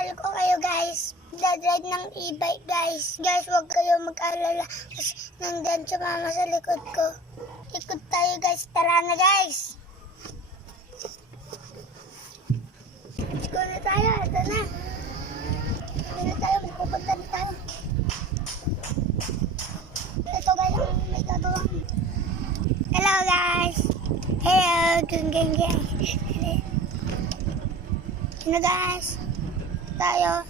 Tell ko kayo guys, dadride ng e-bike guys. Guys, huwag kayo mag-alala kasi nandyan si mama sa likod ko. Ikot tayo guys, tara na guys. Let's go na tayo, ito na. Ito na tayo, magpupunta na tayo. Ito guys, ang may gagawang. Hello guys. Hello, gang. Ano guys? Tayo.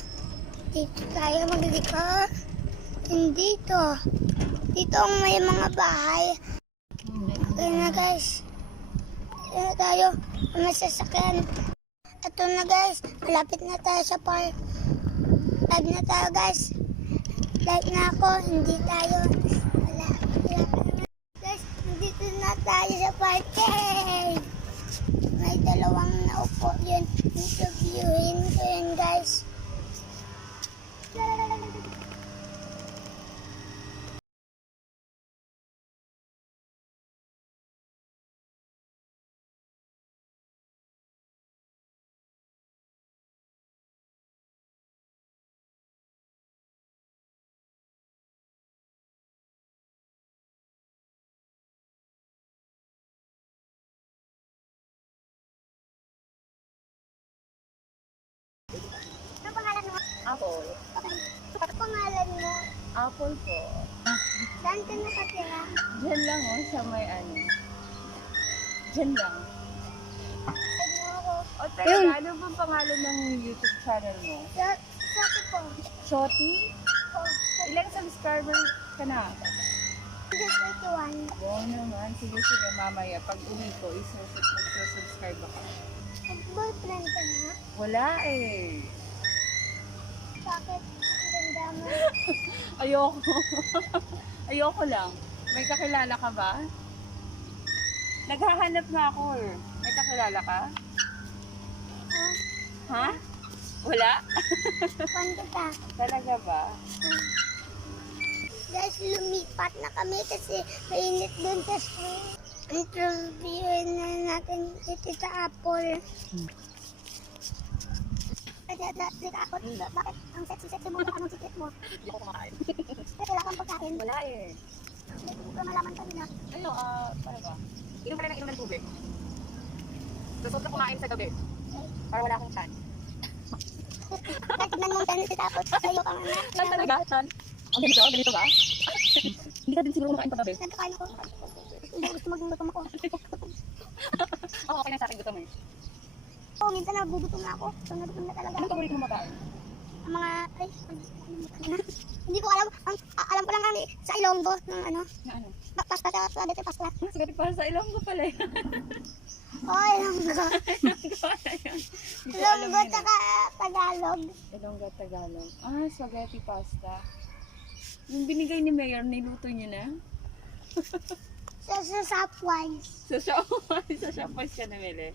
Dito tayo magliko. Dito. Dito ang may mga bahay. Okay na guys. Ito na tayo. May sasakyan. Ito na guys. Malapit na tayo sa park. Live na tayo guys. Live na ako. Hindi tayo. Wala na. Guys, dito na tayo sa park. Yay! May dalawang naupo yun. Interviewin ko yun guys. Ano pangalan mo? Apple. Okay. Ano pangalan mo? Apple po. Saan ka nakatira? Diyan lang sa may ano. Diyan lang. Ano ako? O teka, ano bang pangalan ng YouTube channel mo? Sabi po. Shotty? Oh, Ilang subscriber ka na? just 21. Oo naman. Sige, mamaya. Pag uwi ko, mag-subscribe ako. Mag-boyfriend ka na? Wala eh. Bakit? Ang ganda mo. Ayoko. Ayoko lang. May kakilala ka ba? Naghahanap na ako eh. May kakilala ka? Ha? Ha? Wala? Pan kita. Talaga ba? Guys, lumipat na kami kasi mainit dun sa street. Interviewin na natin si Tita Apple. Tita Apple, bakit ang sexy-sexy mo? Anong secret mo? Hindi ako kumakain. Wala kang pagkain. Wala eh. Hindi ko malaman kanina. Ano, paano ba? Inom pala ng inom ng tubig. Susod ka kumain sa gabi. Para wala akong chan. Kahit tignan mo ang channel si Tita Apple, sa'yo ka nga. Chan talaga, chan. Ang ganito? Ganito ba? Hindi ka din siguro kumakain pag gabi. Nagkakain ako. Hindi gusto magugutom ako. Oo, okay na sa akin gutom eh. Oo, minsan nagugutom na ako. So, nagutom na talaga. Anong paborito mo makain? Ang mga, hindi ko alam. Alam ko lang kami sa Ilonggo ng ano. Na ano? Pasta sa dito pasta. Siguro para sa Ilonggo pala yan. Oo, Ilonggo. Ilonggo tsaka Tagalog. Ilonggo, Tagalog. Spaghetti pasta. Yung binigay ni Mayor, niluto niyo na? Sa Shopwise. Sa Shopwise ka namili.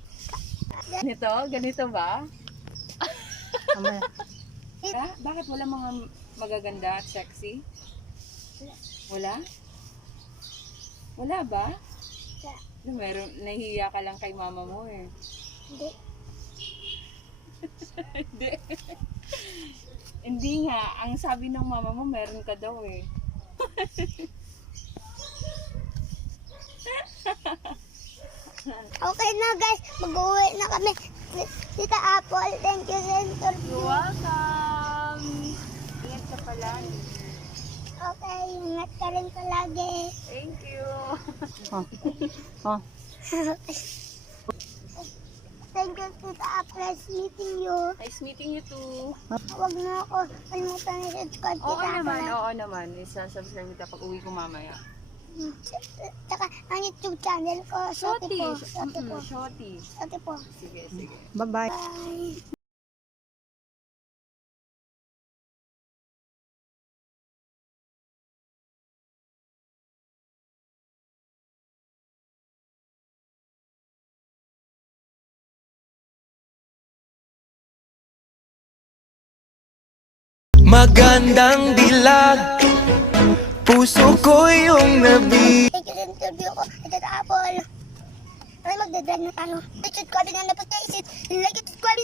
Ganito ba? Bakit wala mga magaganda at sexy? Wala? Wala ba? Meron, nahihiya ka lang kay mama mo eh. Hindi. Hindi. Hindi nga, ang sabi ng mama mo, meron ka daw eh. Okay na guys, mag-uwi na kami. Tita Apple, thank you sa interview. You're welcome! Ingat ka palagi. Okay, ingat ka rin palagi. Thank you! Thank you, Tita Apple. Nice meeting you. Nice meeting you too. Huwag na ako kalimutan na subscribe, Oo Tita naman, Apple. oo naman. Isa-subscribe kita pag uwi ko mamaya. Tsaka ang YouTube channel ko, Shotty po. Shotty po. Shotty. Shotty po. Sige, sige. Bye-bye. Bye. Magandang dilag, puso ko yung nabi. Thank you sa interview ko, Tita Apple. Ay, magdadrive na tayo. Subscribe na napag-isip. Like it, subscribe.